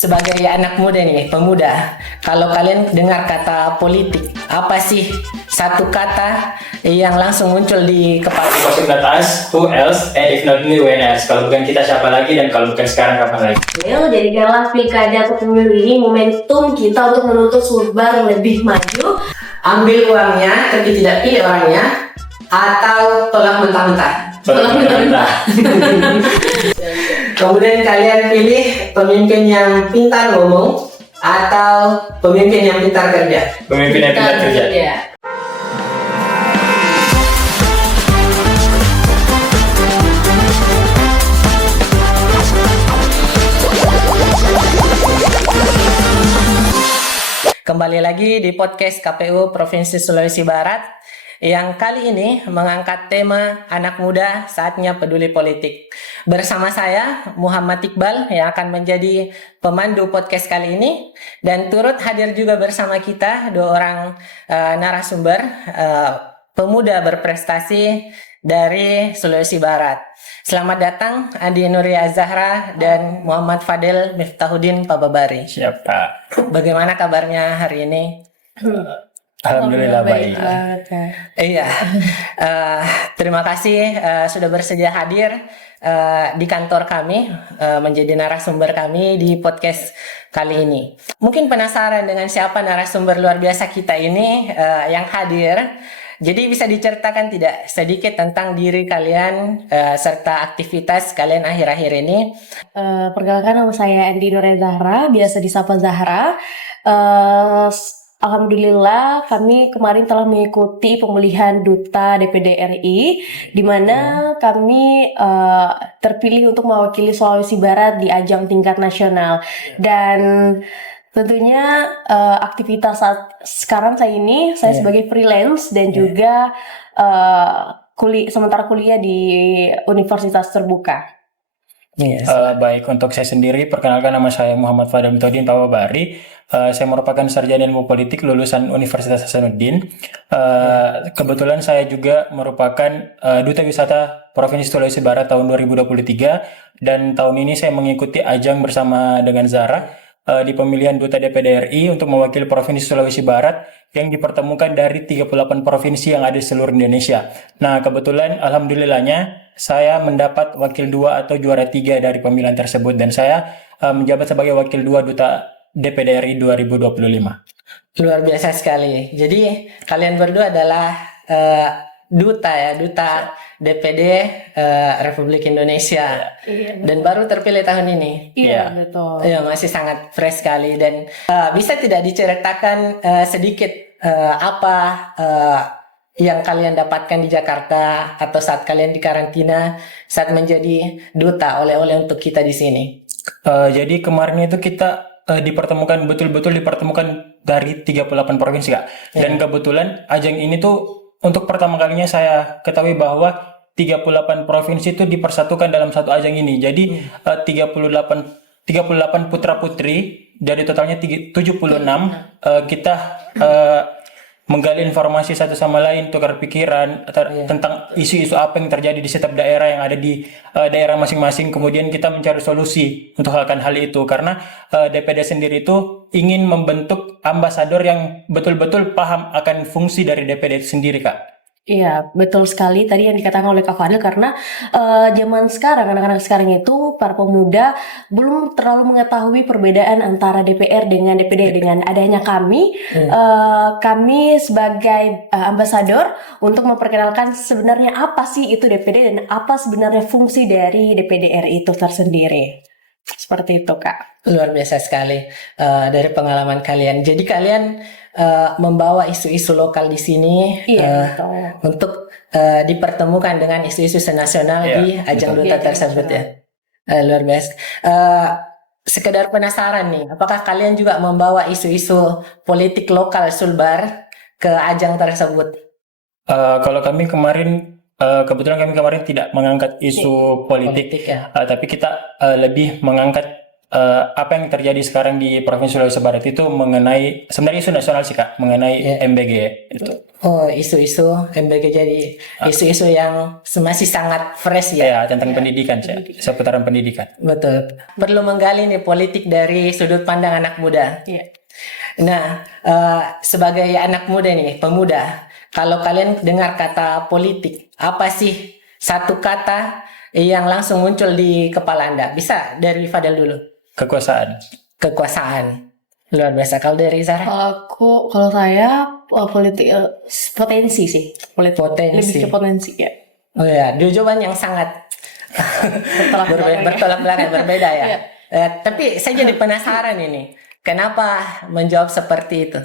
Sebagai anak muda nih, pemuda, kalau kalian dengar kata politik, apa sih satu kata yang langsung muncul di kepala? Because in atas, who else? And if not me, when else? Kalau bukan kita siapa lagi, dan kalau bukan sekarang kapan lagi? Jadikanlah pilkada atau pemilu ini momentum kita untuk menuntut Sulbar lebih maju. Ambil uangnya tapi tidak pilih orangnya, atau tolak mentah-mentah. Tolak mentah. Kemudian kalian pilih pemimpin yang pintar ngomong atau pemimpin yang pintar kerja. Pemimpin yang pintar kerja. Kembali lagi di podcast KPU Provinsi Sulawesi Barat yang kali ini mengangkat tema anak muda saatnya peduli politik. Bersama saya Muhammad Iqbal yang akan menjadi pemandu podcast kali ini, dan turut hadir juga bersama kita dua orang narasumber pemuda berprestasi dari Sulawesi Barat. Selamat datang Adi Nuria Zahra dan Muhammad Fadel Miftahuddin Pababari. Siapa? Bagaimana kabarnya hari ini? Alhamdulillah baik. Iya, terima kasih sudah bersedia hadir di kantor kami, menjadi narasumber kami di podcast kali ini. Mungkin penasaran dengan siapa narasumber luar biasa kita ini yang hadir. Jadi bisa diceritakan tidak sedikit tentang diri kalian serta aktivitas kalian akhir-akhir ini? Perkenalkan, nama saya Andi Nuria Zahra, biasa disapa Zahra. Alhamdulillah kami kemarin telah mengikuti pemilihan Duta DPD RI, di mana kami terpilih untuk mewakili Sulawesi Barat di ajang tingkat nasional. Dan tentunya aktivitas saat sekarang saya sebagai freelance dan juga sementara kuliah di Universitas Terbuka. Yes. Baik, untuk saya sendiri, perkenalkan nama saya Muhammad Fadel Miftahuddin Pababari. Saya merupakan sarjana ilmu politik lulusan Universitas Hasanuddin. Kebetulan saya juga merupakan Duta Wisata Provinsi Sulawesi Barat tahun 2023, dan tahun ini saya mengikuti ajang bersama dengan Zara di pemilihan Duta DPD RI untuk mewakili Provinsi Sulawesi Barat yang dipertemukan dari 38 provinsi yang ada di seluruh Indonesia. Nah, kebetulan alhamdulillahnya saya mendapat wakil 2 atau juara 3 dari pemilihan tersebut, dan saya menjabat sebagai wakil 2 Duta DPD RI 2025. Luar biasa sekali. Jadi kalian berdua adalah duta DPD Republik Indonesia. Iya, dan baru terpilih tahun ini. Iya, betul. Ya, masih sangat fresh sekali. Dan bisa tidak diceritakan sedikit apa yang kalian dapatkan di Jakarta atau saat kalian di karantina saat menjadi duta, oleh-oleh untuk kita di sini? Jadi kemarin itu kita betul-betul dipertemukan dari 38 provinsi, Kak. Dan kebetulan ajang ini tuh untuk pertama kalinya saya ketahui bahwa 38 provinsi itu dipersatukan dalam satu ajang ini. Jadi 38 putra-putri dari totalnya 76, kita menggali informasi satu sama lain, tukar pikiran tentang isu-isu apa yang terjadi di setiap daerah yang ada di daerah masing-masing. Kemudian kita mencari solusi untuk akan hal itu, karena DPD sendiri itu ingin membentuk ambasador yang betul-betul paham akan fungsi dari DPD itu sendiri, Kak. Iya, betul sekali tadi yang dikatakan oleh Kak Fadil, karena zaman sekarang, anak-anak sekarang itu, para pemuda belum terlalu mengetahui perbedaan antara DPR dengan DPD. Dengan adanya kami sebagai ambasador untuk memperkenalkan sebenarnya apa sih itu DPD dan apa sebenarnya fungsi dari DPD RI itu tersendiri. Seperti itu, Kak. Luar biasa sekali dari pengalaman kalian. Jadi kalian membawa isu-isu lokal di sini untuk dipertemukan dengan isu-isu senasional di ajang duta tersebut ya. Luar biasa. Sekedar penasaran nih, apakah kalian juga membawa isu-isu politik lokal Sulbar ke ajang tersebut? Kalau kami kemarin kebetulan kami kemarin tidak mengangkat isu politik, ya. tapi kita lebih mengangkat apa yang terjadi sekarang di Provinsi Sulawesi Barat itu mengenai sebenarnya isu nasional sih Kak, mengenai MBG itu. Oh, isu-isu MBG jadi isu-isu yang masih sangat fresh ya. Ya, tentang pendidikan sih, seputaran pendidikan. Betul. Perlu menggali nih politik dari sudut pandang anak muda. Iya. Nah, sebagai anak muda nih, pemuda, kalau kalian dengar kata politik, apa sih satu kata yang langsung muncul di kepala Anda? Bisa dari Fadel dulu. Kekuasaan. Kekuasaan. Luar biasa. Kalau dari Zara? Kalau saya politik potensi sih. Potensi. Lebih ke potensi ya. Oh ya, dua jawaban yang sangat bertolak belakang, berbeda ya. Iya. Tapi saya jadi penasaran ini, kenapa menjawab seperti itu?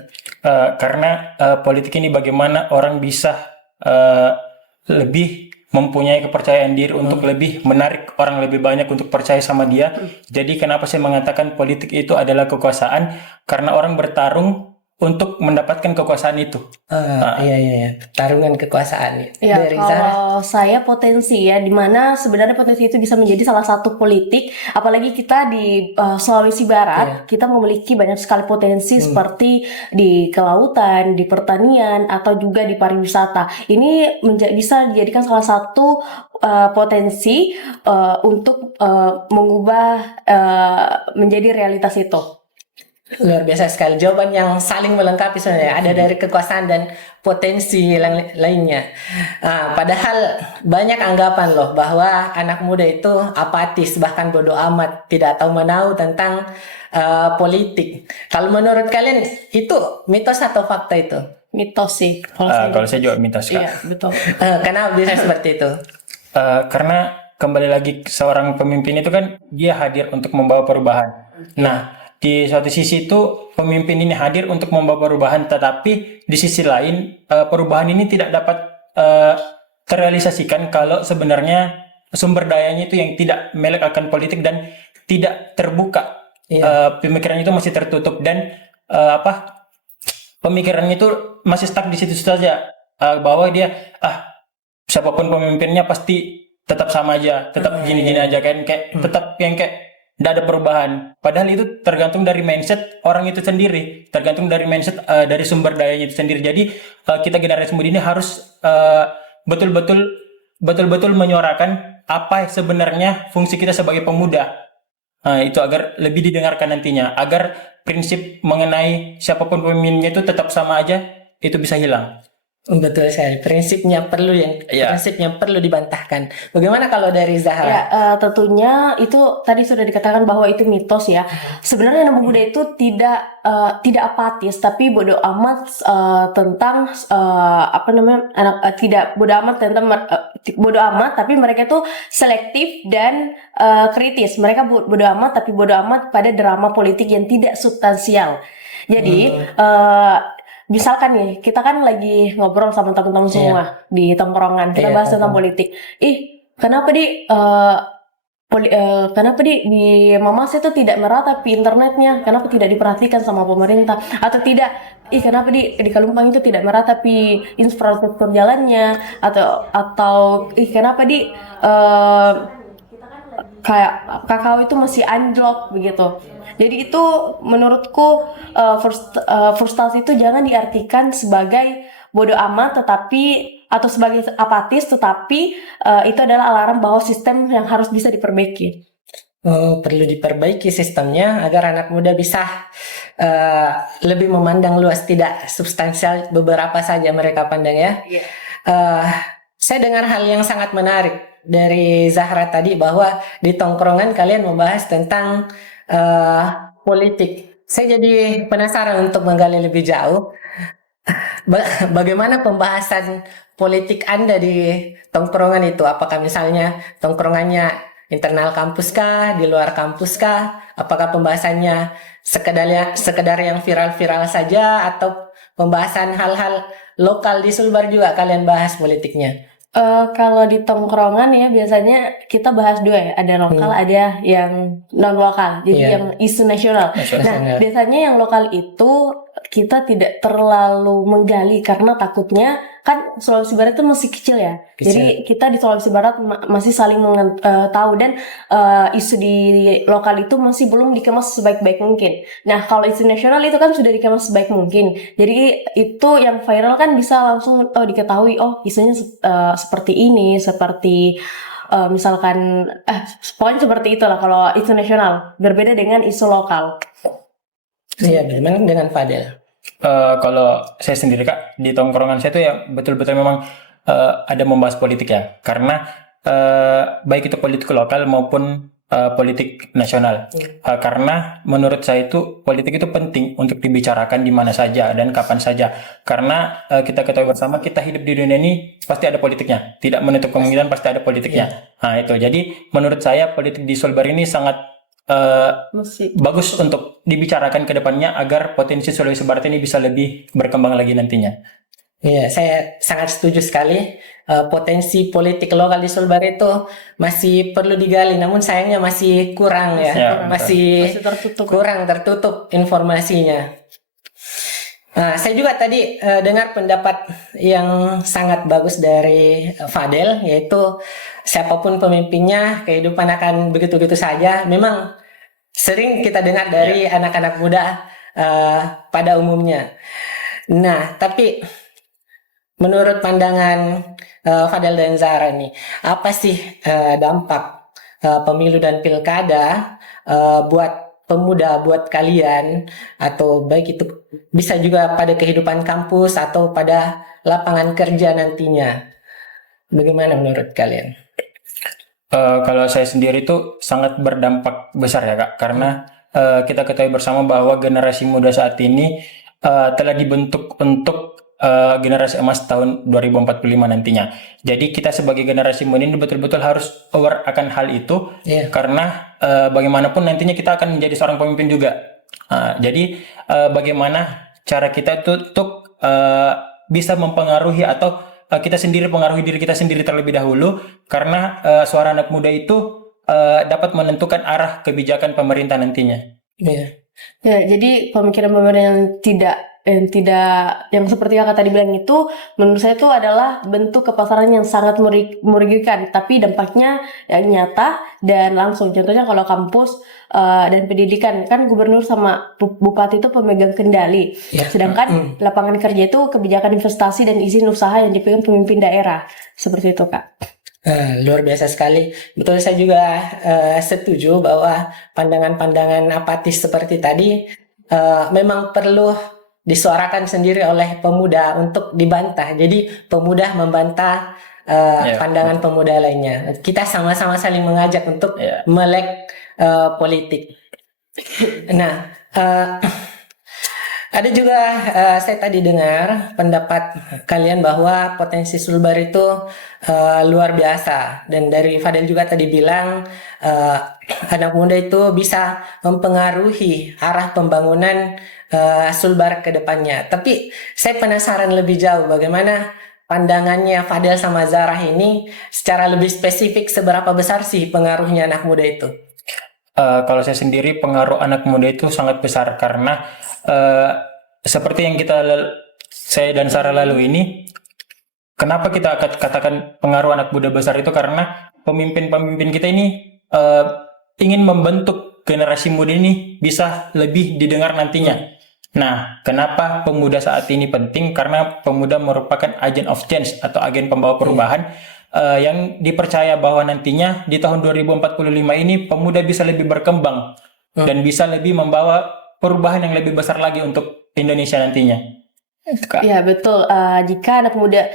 Karena politik ini bagaimana orang bisa lebih mempunyai kepercayaan diri untuk lebih menarik orang lebih banyak untuk percaya sama dia. Jadi kenapa saya mengatakan politik itu adalah kekuasaan? Karena orang bertarung untuk mendapatkan kekuasaan itu. Iya. Tarungan kekuasaan. Ya, Dari Zara? kalau saya potensi ya, dimana sebenarnya potensi itu bisa menjadi salah satu politik, apalagi kita di Sulawesi Barat, kita memiliki banyak sekali potensi seperti di kelautan, di pertanian, atau juga di pariwisata. Ini bisa dijadikan salah satu potensi untuk mengubah menjadi realitas itu. Luar biasa sekali. Jawaban yang saling melengkapi sebenarnya. Ada dari kekuasaan dan potensi lainnya. Padahal banyak anggapan loh bahwa anak muda itu apatis, bahkan bodoh amat, tidak tahu menahu tentang politik. Kalau menurut kalian itu mitos atau fakta itu? Mitos sih. Kalau saya juga mitos Kak. Iya, betul. Kenapa bisa seperti itu? Karena kembali lagi seorang pemimpin itu kan dia hadir untuk membawa perubahan. Nah, di suatu sisi itu pemimpin ini hadir untuk membawa perubahan, tetapi di sisi lain perubahan ini tidak dapat terrealisasikan kalau sebenarnya sumber dayanya itu yang tidak melek akan politik dan tidak terbuka. Pemikiran itu masih tertutup dan pemikirannya itu masih stuck di situ saja, bahwa dia siapapun pemimpinnya pasti tetap sama aja, tetap gini-gini aja kan, kayak tetap yang kayak tidak ada perubahan. Padahal itu tergantung dari mindset orang itu sendiri, tergantung dari mindset dari sumber dayanya itu sendiri. Jadi kita generasi muda ini harus betul-betul menyuarakan apa sebenarnya fungsi kita sebagai pemuda. Itu agar lebih didengarkan nantinya, agar prinsip mengenai siapapun pemimpinnya itu tetap sama aja, itu bisa hilang. Betul sekali. Prinsipnya perlu dibantahkan. Bagaimana kalau dari Zahra? Ya, tentunya itu tadi sudah dikatakan bahwa itu mitos ya. Sebenarnya anak muda itu tidak apatis, tapi bodoh amat tentang tidak bodoh amat tentang bodoh amat, tapi mereka itu selektif dan kritis. Mereka bodoh amat, tapi bodoh amat pada drama politik yang tidak substansial. Jadi misalkan nih, kita kan lagi ngobrol sama teman-teman semua di tongkrongan, kita bahas tentang politik. Kenapa di Mama saya tuh tidak meratapi internetnya? Kenapa tidak diperhatikan sama pemerintah? Atau tidak, kenapa di Kalumpang itu tidak meratapi infrastruktur jalannya? Atau kenapa kayak kakao itu masih anjlok begitu. Jadi itu menurutku frustasi itu jangan diartikan sebagai bodoh amat atau sebagai apatis, tetapi itu adalah alarm bahwa sistem yang harus bisa diperbaiki. Perlu diperbaiki sistemnya agar anak muda bisa lebih memandang luas, tidak substansial, beberapa saja mereka pandang ya. Saya dengar hal yang sangat menarik dari Zahra tadi, bahwa di tongkrongan kalian membahas tentang politik. Saya jadi penasaran untuk menggali lebih jauh. Bagaimana pembahasan politik Anda di tongkrongan itu? Apakah misalnya tongkrongannya internal kampus kah, di luar kampus kah? Apakah pembahasannya sekedar yang viral-viral saja, atau pembahasan hal-hal lokal di Sulbar juga kalian bahas politiknya? Kalau di tongkrongan ya biasanya kita bahas dua ya, ada lokal, ada yang non lokal, jadi yang isu nasional. Nah, biasanya yang lokal itu kita tidak terlalu menggali karena takutnya kan Sulawesi Barat itu masih kecil ya. Kecil. Jadi kita di Sulawesi Barat masih saling tahu, dan isu di lokal itu masih belum dikemas sebaik-baik mungkin. Nah, kalau isu nasional itu kan sudah dikemas sebaik mungkin. Jadi itu yang viral kan bisa langsung diketahui, isunya seperti ini, seperti misalkan pokoknya seperti itulah kalau isu nasional, berbeda dengan isu lokal. Iya, bagaimana dengan Fadel? Kalau saya sendiri Kak, di tongkrongan saya tuh ya betul-betul memang ada membahas politik ya, karena baik itu politik lokal maupun politik nasional. Karena menurut saya itu politik itu penting untuk dibicarakan di mana saja dan kapan saja. Karena kita ketahui bersama, kita hidup di dunia ini pasti ada politiknya, tidak menutup kemungkinan pasti ada politiknya. Nah itu, jadi menurut saya politik di Sulbar ini sangat bagus untuk dibicarakan ke depannya agar potensi Sulawesi Barat ini bisa lebih berkembang lagi nantinya. Iya, saya sangat setuju sekali. Potensi politik lokal di Sulbar itu masih perlu digali, namun sayangnya masih kurang ya, Ya, masih tertutup. kurang tertutup informasinya. Saya juga tadi dengar pendapat yang sangat bagus dari Fadel, yaitu siapapun pemimpinnya, kehidupan akan begitu-begitu saja. Memang sering kita dengar dari anak-anak muda pada umumnya. Nah, tapi menurut pandangan Fadel dan Zara nih, apa sih dampak pemilu dan pilkada buat pemuda, buat kalian, atau baik itu bisa juga pada kehidupan kampus atau pada lapangan kerja nantinya? Bagaimana menurut kalian? Kalau saya sendiri itu sangat berdampak besar ya Kak, karena kita ketahui bersama bahwa generasi muda saat ini telah dibentuk untuk generasi emas tahun 2045 nantinya. Jadi kita sebagai generasi muda ini betul-betul harus aware akan hal itu, karena bagaimanapun nantinya kita akan menjadi seorang pemimpin juga. Jadi bagaimana cara kita untuk bisa mempengaruhi atau kita sendiri pengaruhi diri kita sendiri terlebih dahulu, karena suara anak muda itu dapat menentukan arah kebijakan pemerintah nantinya. Iya. Ya, jadi pemikiran-pemikiran yang seperti kakak tadi bilang itu, menurut saya itu adalah bentuk kepasaran yang sangat merugikan, tapi dampaknya nyata dan langsung. Contohnya kalau kampus dan pendidikan, kan gubernur sama bupati itu pemegang kendali, sedangkan lapangan kerja itu kebijakan investasi dan izin usaha yang dipegang pemimpin daerah. Seperti itu Kak. Luar biasa sekali. Betul, saya juga setuju bahwa pandangan-pandangan apatis seperti tadi memang perlu disuarakan sendiri oleh pemuda untuk dibantah. Jadi pemuda membantah pandangan pemuda lainnya. Kita sama-sama saling mengajak untuk melek politik. Nah, ada juga saya tadi dengar pendapat kalian bahwa potensi Sulbar itu luar biasa, dan dari Fadel juga tadi bilang anak muda itu bisa mempengaruhi arah pembangunan Sulbar ke depannya. Tapi saya penasaran lebih jauh bagaimana pandangannya Fadel sama Zarah ini secara lebih spesifik, seberapa besar sih pengaruhnya anak muda itu? Kalau saya sendiri, pengaruh anak muda itu sangat besar, karena seperti yang saya dan Sarah lalu ini, kenapa kita katakan pengaruh anak muda besar itu, karena pemimpin-pemimpin kita ini ingin membentuk generasi muda ini bisa lebih didengar nantinya. Nah, kenapa pemuda saat ini penting? Karena pemuda merupakan agent of change atau agen pembawa perubahan yang dipercaya bahwa nantinya di tahun 2045 ini pemuda bisa lebih berkembang dan bisa lebih membawa perubahan yang lebih besar lagi untuk Indonesia nantinya. Iya betul. Jika anak muda,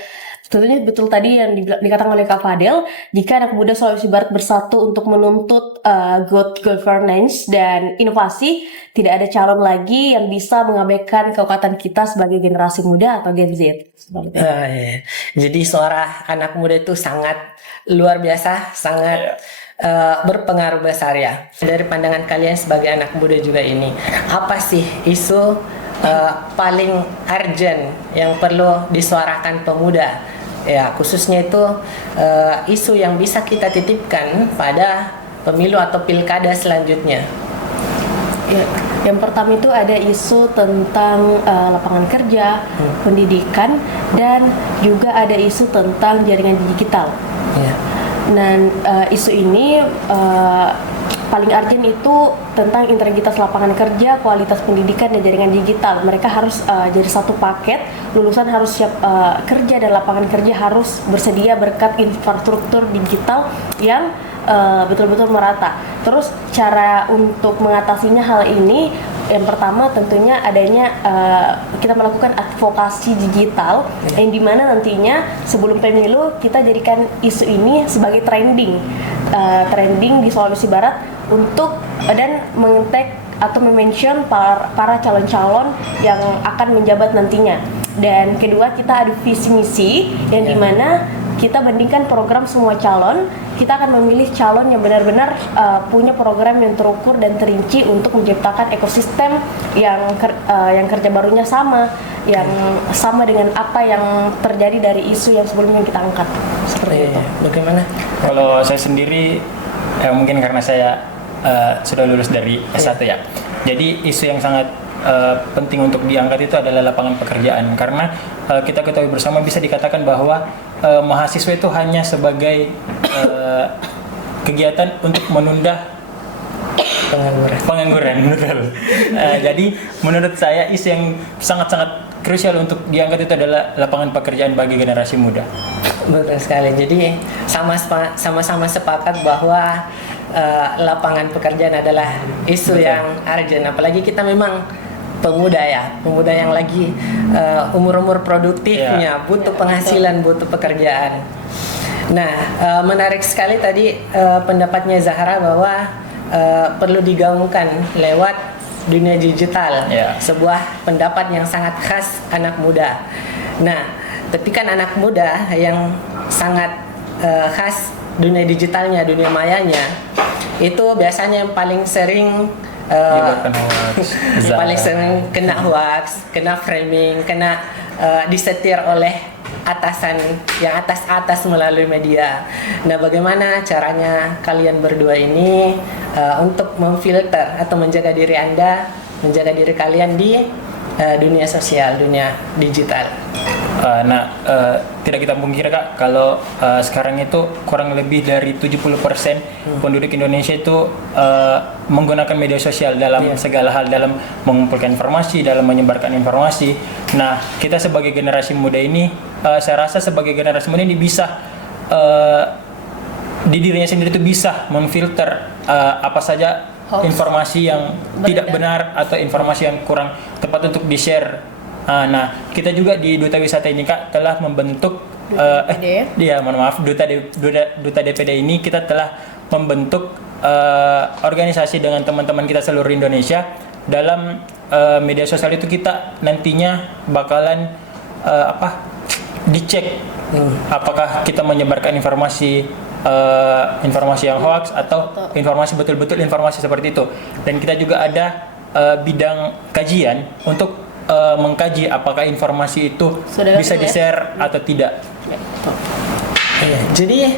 tentunya betul tadi yang dikatakan oleh Kak Fadel, jika anak muda Sulawesi Barat bersatu untuk menuntut good governance dan inovasi, tidak ada calon lagi yang bisa mengabaikan kekuatan kita sebagai generasi muda atau Gen Z. Iya. Jadi suara anak muda itu sangat luar biasa, sangat berpengaruh besar ya. Dari pandangan kalian sebagai anak muda juga ini, apa sih isu paling urgent yang perlu disuarakan pemuda? Ya, khususnya itu isu yang bisa kita titipkan pada pemilu atau pilkada selanjutnya. Ya. Yang pertama itu ada isu tentang lapangan kerja, pendidikan, dan juga ada isu tentang jaringan digital. Ya. Dan isu ini paling urgent itu tentang integritas lapangan kerja, kualitas pendidikan, dan jaringan digital. Mereka harus jadi satu paket. Lulusan harus siap kerja, dan lapangan kerja harus bersedia berkat infrastruktur digital yang betul-betul merata. Terus cara untuk mengatasinya hal ini, yang pertama tentunya adanya kita melakukan advokasi digital, yang dimana nantinya sebelum pemilu kita jadikan isu ini sebagai trending di Sulawesi Barat untuk dan meng-tag atau mention para calon-calon yang akan menjabat nantinya. Dan kedua, kita ada visi misi yang dimana kita bandingkan program semua calon. Kita akan memilih calon yang benar-benar punya program yang terukur dan terinci untuk menciptakan ekosistem yang kerja barunya sama, yang sama dengan apa yang terjadi dari isu yang sebelumnya kita angkat. Seperti itu. Bagaimana? Kalau saya sendiri, mungkin karena saya sudah lulus dari S1 ya. Jadi isu yang sangat penting untuk diangkat itu adalah lapangan pekerjaan, karena kita ketahui bersama, bisa dikatakan bahwa mahasiswa itu hanya sebagai kegiatan untuk menunda pengangguran. Betul. Jadi menurut saya isu yang sangat-sangat krusial untuk diangkat itu adalah lapangan pekerjaan bagi generasi muda. Betul sekali. Jadi sama-sama sepakat bahwa lapangan pekerjaan adalah isu yang urgent. Apalagi kita memang pemuda yang lagi umur-umur produktifnya, butuh penghasilan, butuh pekerjaan. Nah, menarik sekali tadi pendapatnya Zahra bahwa perlu digaungkan lewat dunia digital, sebuah pendapat yang sangat khas anak muda. Nah, tapi kan anak muda yang sangat khas dunia digitalnya, dunia mayanya, itu biasanya yang paling sering paling sering kena hoax, kena framing, kena disetir oleh atasan yang atas melalui media. Nah, bagaimana caranya kalian berdua ini untuk memfilter atau menjaga diri Anda, menjaga diri kalian di dunia sosial, dunia digital? Tidak kita pungkiri Kak, kalau sekarang itu kurang lebih dari 70% penduduk Indonesia itu menggunakan media sosial dalam segala hal, dalam mengumpulkan informasi, dalam menyebarkan informasi. Nah, kita sebagai generasi muda ini, saya rasa sebagai generasi muda ini bisa di dirinya sendiri itu bisa memfilter apa saja informasi yang tidak benar atau informasi yang kurang tepat untuk di-share. Nah, kita juga di Duta Wisata ini Kak telah membentuk Duta DPD ini kita telah membentuk organisasi dengan teman-teman kita seluruh Indonesia. Dalam media sosial itu kita nantinya bakalan dicek apakah kita menyebarkan informasi yang hoax atau informasi betul-betul informasi seperti itu. Dan kita juga ada bidang kajian untuk mengkaji apakah informasi itu bisa di-share atau tidak. Jadi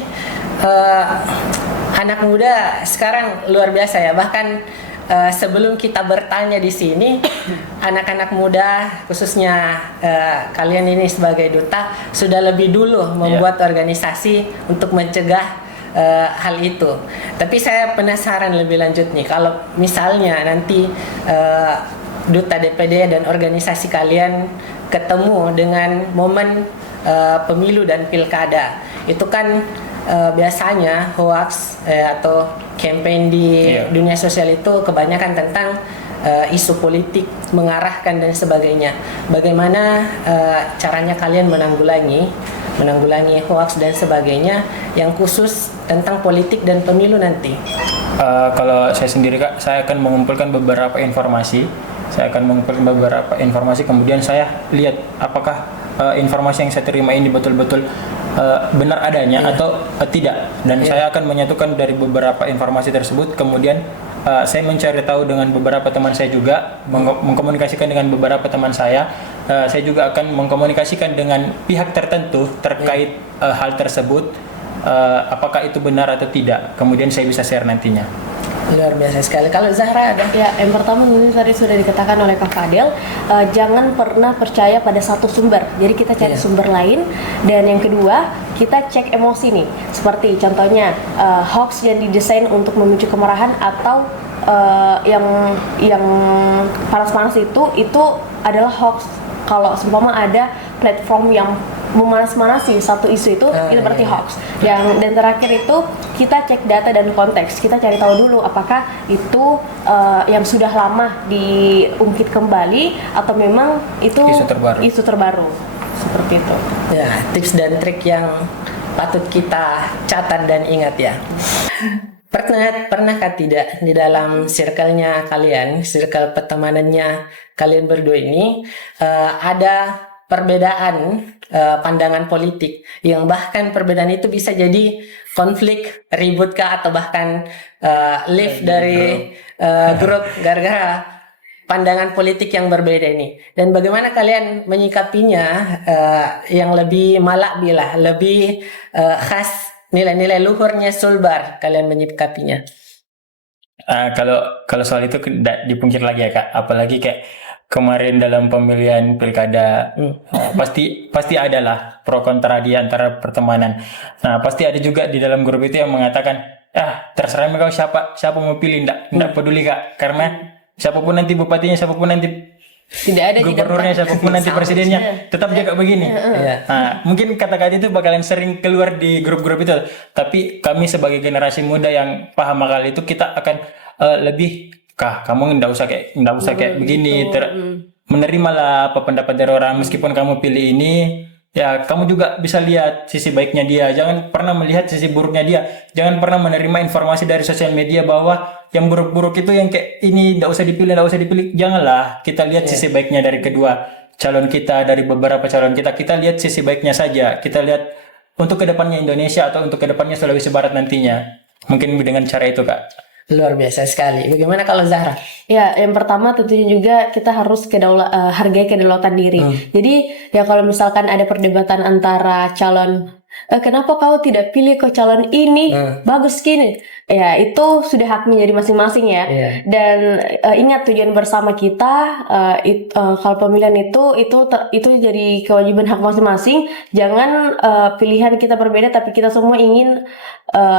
anak muda sekarang luar biasa ya. Bahkan sebelum kita bertanya di sini, anak-anak muda khususnya kalian ini sebagai duta sudah lebih dulu membuat organisasi untuk mencegah hal itu. Tapi saya penasaran lebih lanjut nih, kalau misalnya nanti Duta DPD dan organisasi kalian ketemu dengan momen pemilu dan pilkada, itu kan biasanya hoax atau campaign di dunia sosial itu kebanyakan tentang isu politik, mengarahkan dan sebagainya. Bagaimana caranya kalian menanggulangi hoax dan sebagainya yang khusus tentang politik dan pemilu nanti? Kalau saya sendiri Kak, saya akan mengumpulkan beberapa informasi. Kemudian saya lihat apakah informasi yang saya terima ini betul-betul benar adanya atau tidak. Dan saya akan menyatukan dari beberapa informasi tersebut. Kemudian saya mencari tahu dengan beberapa teman saya juga, mengkomunikasikan dengan beberapa teman saya. Saya juga akan mengkomunikasikan dengan pihak tertentu terkait hal tersebut, apakah itu benar atau tidak. Kemudian saya bisa share nantinya. Luar biasa sekali. Kalau Zahra ada? Ya, yang pertama mungkin tadi sudah dikatakan oleh Kak Fadel, jangan pernah percaya pada satu sumber. Jadi kita cari sumber lain. Dan yang kedua, kita cek emosi nih. Seperti contohnya hoax yang didesain untuk memicu kemarahan atau yang panas-panas itu adalah hoax. Kalau seumpama ada platform yang memanas-manasi satu isu itu berarti hoax. Dan terakhir itu kita cek data dan konteks. Kita cari tahu dulu apakah itu yang sudah lama diungkit kembali atau memang itu isu terbaru. Seperti itu. Ya, tips dan trik yang patut kita catat dan ingat ya. Pernahkah tidak di dalam circle-nya kalian, circle pertemanannya kalian berdua ini ada perbedaan pandangan politik yang bahkan perbedaan itu bisa jadi konflik, ribut kah, atau bahkan leave dari grup gara-gara pandangan politik yang berbeda ini. Dan bagaimana kalian menyikapinya yang lebih malak-bilah, lebih khas nilai-nilai luhurnya Sulbar, kalian menyikapinya? Kalau soal itu tidak dipungkir lagi ya Kak, apalagi kayak kemarin dalam pemilihan pilkada pasti ada lah pro kontra di antara pertemanan. Nah pasti ada juga di dalam grup itu yang mengatakan terserah kau siapa mau pilih, ndak peduli Kak, karena siapapun nanti bupatinya, siapapun nanti tidak ada gubernurnya, siapapun nanti presidennya, tetap jaga begini. Nah, mungkin kata-kata itu bakalan sering keluar di grup-grup itu. Tapi kami sebagai generasi muda yang paham akal itu, kita akan lebih, kamu nggak usah kayak begini. Menerimalah apa pendapat dari orang, meskipun kamu pilih ini. Ya, kamu juga bisa lihat sisi baiknya dia. Jangan pernah melihat sisi buruknya dia. Jangan pernah menerima informasi dari sosial media bahwa yang buruk-buruk itu yang kayak ini enggak usah dipilih. Janganlah. Kita lihat sisi baiknya dari kedua calon kita, dari beberapa calon kita. Kita lihat sisi baiknya saja. Kita lihat untuk kedepannya Indonesia atau untuk kedepannya Sulawesi Barat nantinya. Mungkin dengan cara itu, Kak. Luar biasa sekali. Bagaimana kalau Zahra? Ya, yang pertama tentunya juga kita harus hargai kedaulatan diri. Jadi ya kalau misalkan ada perdebatan antara calon, kenapa kau tidak pilih ke calon ini, bagus gini, ya itu sudah haknya jadi masing-masing ya. Dan ingat tujuan bersama kita, kalau pemilihan itu jadi kewajiban hak masing-masing. Jangan pilihan kita berbeda tapi kita semua ingin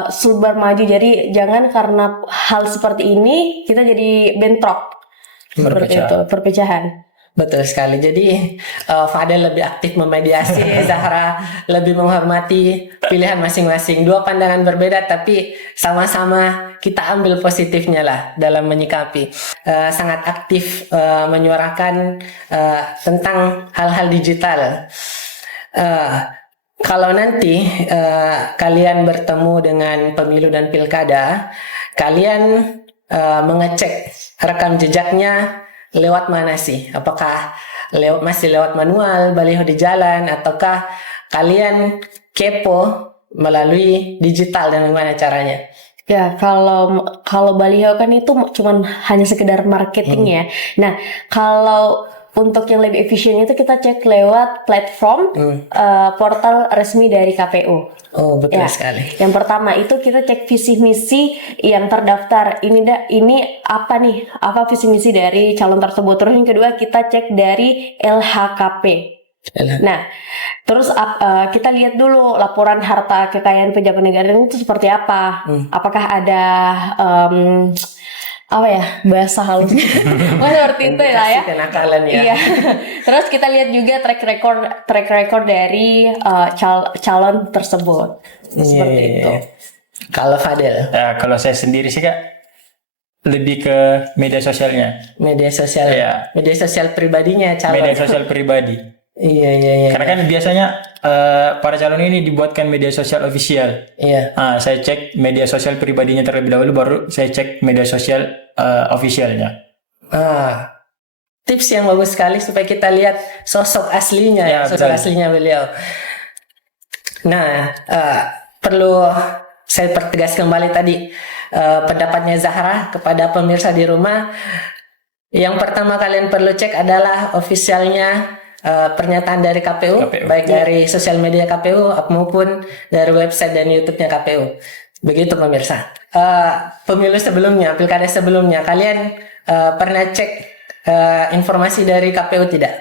Sulbar maju. Jadi jangan karena hal seperti ini kita jadi bentrok seperti itu, perpecahan. Betul sekali. Jadi Fadel lebih aktif memediasi, Zahra lebih menghormati pilihan masing-masing. Dua pandangan berbeda tapi sama-sama kita ambil positifnya lah dalam menyikapi. Sangat aktif menyuarakan tentang hal-hal digital. Kalau nanti kalian bertemu dengan pemilu dan pilkada, kalian mengecek rekam jejaknya lewat mana sih? Apakah masih lewat manual, baliho di jalan, ataukah kalian kepo melalui digital, dan bagaimana caranya? Ya, kalau baliho kan itu cuman hanya sekedar marketing ya. Nah, kalau untuk yang lebih efisien itu kita cek lewat platform portal resmi dari KPU. Oh, betul sekali. Yang pertama itu kita cek visi misi yang terdaftar. Ini apa nih? Apa visi misi dari calon tersebut? Terus yang kedua kita cek dari LHKP. Nah, terus kita lihat dulu laporan harta kekayaan pejabat negara itu seperti apa. Apakah ada bahasa halus seperti itu lah ya. Kenakalan ya. Iya. Terus kita lihat juga track record dari calon tersebut. Seperti itu. Kalau Fadel? Kalau saya sendiri sih Kak, lebih ke media sosialnya. Media sosial. Ya. Media sosial pribadinya calon. Media sosial pribadi. Iya. Karena kan biasanya para calon ini dibuatkan media sosial official. Iya. Saya cek media sosial pribadinya terlebih dahulu, baru saya cek media sosial officialnya. Tips yang bagus sekali supaya kita lihat sosok aslinya, sosok aslinya beliau. Nah, perlu saya pertegas kembali tadi pendapatnya Zahra kepada pemirsa di rumah. Yang pertama kalian perlu cek adalah officialnya pernyataan dari KPU, baik dari sosial media KPU maupun dari website dan YouTube-nya KPU. Begitu pemirsa. Pemilu sebelumnya, pilkada sebelumnya, kalian pernah cek informasi dari KPU tidak?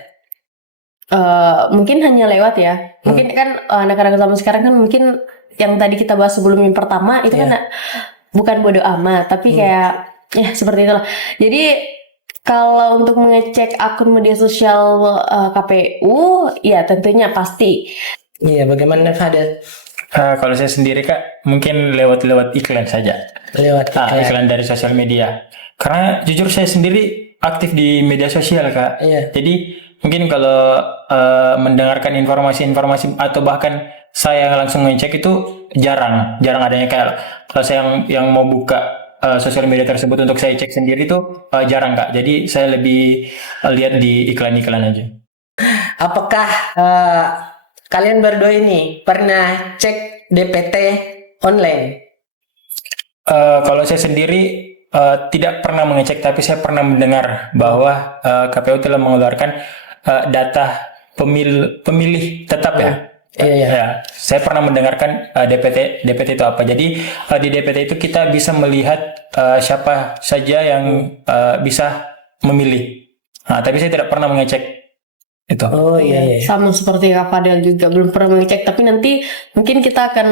Mungkin hanya lewat ya. Mungkin kan anak-anak zaman sekarang kan mungkin yang tadi kita bahas sebelum yang pertama itu kan bukan bodo amat, tapi kayak ya seperti itulah. Jadi kalau untuk mengecek akun media sosial KPU, ya tentunya pasti. Iya, bagaimana Fadel? Kalau saya sendiri Kak, mungkin lewat iklan saja. Lewat Iklan dari sosial media. Karena jujur saya sendiri aktif di media sosial Kak. Iya. Jadi mungkin kalau mendengarkan informasi-informasi atau bahkan saya langsung ngecek itu jarang adanya. Kayak kalau saya yang mau buka sosial media tersebut untuk saya cek sendiri itu jarang Kak. Jadi saya lebih lihat di iklan-iklan aja. Apakah kalian berdua ini pernah cek DPT online? Kalau saya sendiri tidak pernah mengecek, tapi saya pernah mendengar bahwa KPU telah mengeluarkan data pemilih tetap ya. Iya. Ya, saya pernah mendengarkan DPT itu apa. Jadi di DPT itu kita bisa melihat siapa saja yang bisa memilih. Tapi saya tidak pernah mengecek itu. Oh iya. Sama seperti Kak Fadel juga belum pernah mengecek, tapi nanti mungkin kita akan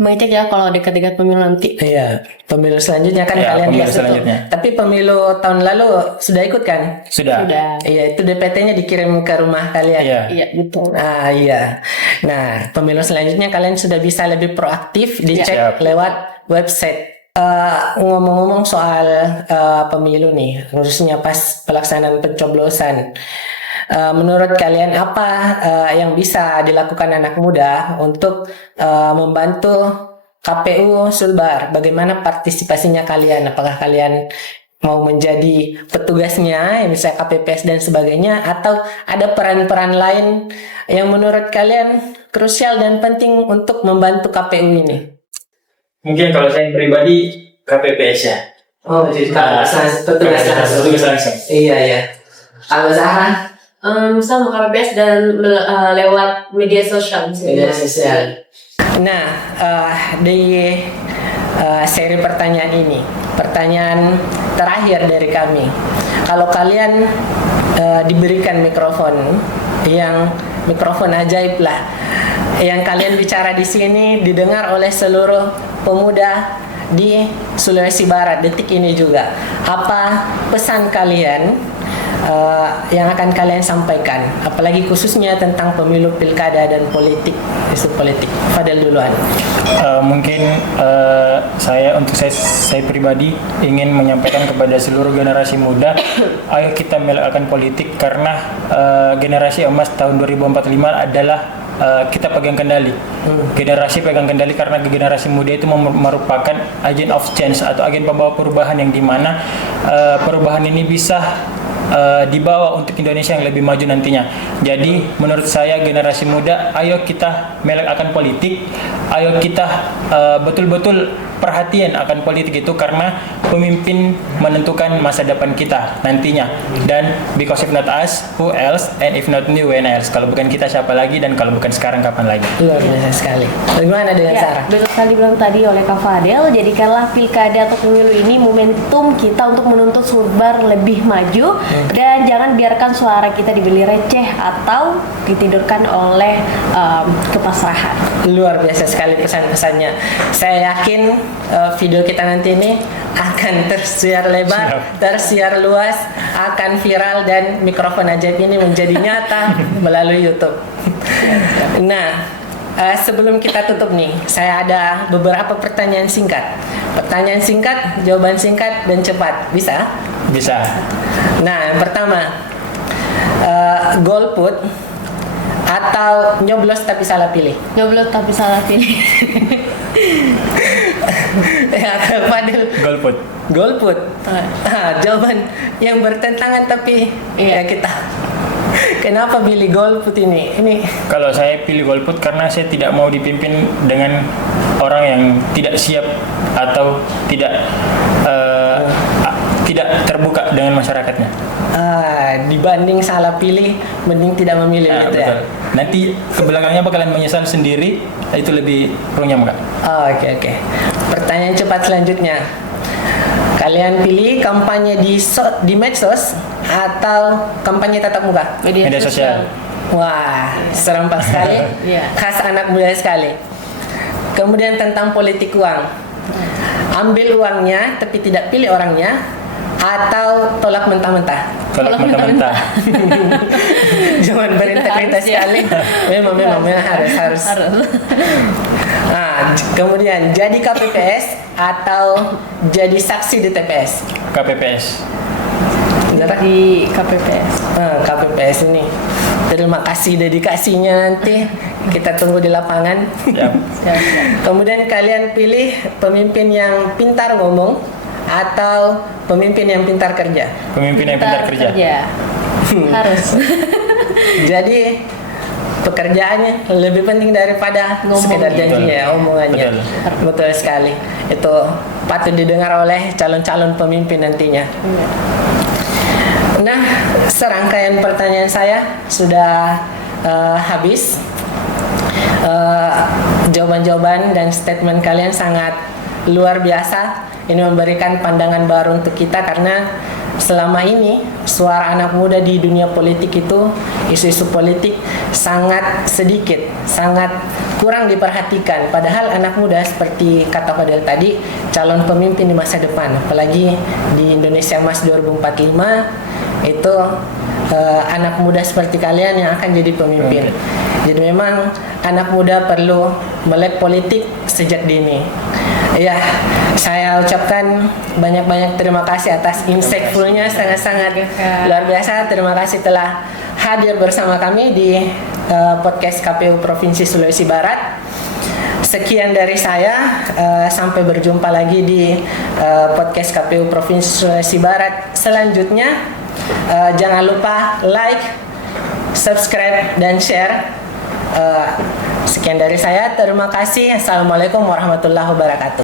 mengecek ya kalau dekat-dekat pemilu nanti. Iya, pemilu selanjutnya kan Ya, kalian pemilu biasa tuh. selanjutnya. Tapi pemilu tahun lalu sudah ikut kan? Sudah. Iya, itu DPT-nya dikirim ke rumah kalian. Iya. Iya, betul. Iya. Nah, pemilu selanjutnya kalian sudah bisa lebih proaktif dicek Siap. lewat website. Ngomong-ngomong soal pemilu nih, khususnya pas pelaksanaan pencoblosan. Menurut kalian apa yang bisa dilakukan anak muda untuk membantu KPU Sulbar? Bagaimana partisipasinya kalian? Apakah kalian mau menjadi petugasnya, misalnya KPPS dan sebagainya, atau ada peran-peran lain yang menurut kalian krusial dan penting untuk membantu KPU ini? Mungkin kalau saya pribadi KPPS ya. Oh, jadi petugas langsung. Iya. Kalau Zahra? Sama KPPS dan lewat media sosial. Media sosial. Nah, di seri pertanyaan ini, pertanyaan terakhir dari kami. Kalau kalian diberikan mikrofon ajaib lah, yang kalian bicara di sini didengar oleh seluruh pemuda di Sulawesi Barat detik ini juga. Apa pesan kalian yang akan kalian sampaikan, apalagi khususnya tentang pemilu, pilkada dan politik, isu politik? Fadel duluan. Mungkin saya pribadi ingin menyampaikan kepada seluruh generasi muda, ayo kita melekkan politik karena generasi emas tahun 2045 adalah kita pegang kendali. Generasi pegang kendali karena generasi muda itu merupakan agent of change atau agen pembawa perubahan yang dimana perubahan ini bisa dibawa untuk Indonesia yang lebih maju nantinya. Jadi menurut saya generasi muda, ayo kita melek akan politik, ayo kita betul-betul perhatian akan politik itu karena pemimpin menentukan masa depan kita nantinya. Dan because if not us, who else? And if not me, when else? Kalau bukan kita siapa lagi, dan kalau bukan sekarang kapan lagi? Luar biasa sekali. Bagaimana dengan Sarah? Betul sekali bilang tadi oleh Kak Fadel, jadikanlah pilkada atau pemilu ini momentum kita untuk menuntut Sulbar lebih maju, dan jangan biarkan suara kita dibeli receh atau ditidurkan oleh kepasrahan. Luar biasa sekali pesan-pesannya. Saya yakin video kita nanti ini akan tersiar lebar, tersiar luas, akan viral, dan mikrofon ajaib ini menjadi nyata melalui YouTube. Nah, sebelum kita tutup nih, saya ada beberapa pertanyaan singkat. Pertanyaan singkat, jawaban singkat dan cepat. Bisa? Bisa. Nah, yang pertama, golput atau nyoblos tapi salah pilih? Nyoblos tapi salah pilih. Ya, Fadil. Golput. Golput. Jawaban yang bertentangan tapi ya kita. Kenapa pilih golput ini? Kalau saya pilih golput karena saya tidak mau dipimpin dengan orang yang tidak siap atau tidak terbuka dengan masyarakatnya. Dibanding salah pilih, mending tidak memilih gitu Betul. ya. Nanti kebelakangnya bakalan menyesal sendiri, itu lebih runyam Kak. Oke. Pertanyaan cepat selanjutnya. Kalian pilih kampanye di medsos atau kampanye tatap muka? Media sosial. Wah, serempak sekali. Iya. Khas anak muda sekali. Kemudian tentang politik uang. Ambil uangnya tapi tidak pilih orangnya atau tolak mentah-mentah. Tolak mentah-mentah. Jangan berintegritas Harus, ya. sekali. Memang harus. Nah, kemudian jadi KPPS atau jadi saksi di TPS. KPPS. Zara? Di KPPS. KPPS ini. Terima kasih dedikasinya nanti. Kita tunggu di lapangan. Ya. Siap. Kemudian kalian pilih pemimpin yang pintar ngomong atau pemimpin yang pintar kerja. Pemimpin yang pintar kerja. Harus. Jadi pekerjaannya lebih penting daripada Ngomong. sekedar janjinya, omongannya. Betul sekali. Itu patut didengar oleh calon-calon pemimpin nantinya. Nah, serangkaian pertanyaan saya sudah habis. Jawaban-jawaban dan statement kalian sangat luar biasa. Ini memberikan pandangan baru untuk kita karena selama ini suara anak muda di dunia politik itu, isu-isu politik sangat sedikit, sangat kurang diperhatikan. Padahal anak muda seperti kata Fadel tadi, calon pemimpin di masa depan, apalagi di Indonesia Emas 2045 itu anak muda seperti kalian yang akan jadi pemimpin. Jadi memang anak muda perlu melek politik sejak dini. Ya, saya ucapkan banyak-banyak terima kasih atas insightfulnya, sangat-sangat luar biasa. Terima kasih telah hadir bersama kami di podcast KPU Provinsi Sulawesi Barat. Sekian dari saya, sampai berjumpa lagi di podcast KPU Provinsi Sulawesi Barat selanjutnya. Jangan lupa like, subscribe, dan share. Sekian dari saya, terima kasih. Assalamualaikum warahmatullahi wabarakatuh.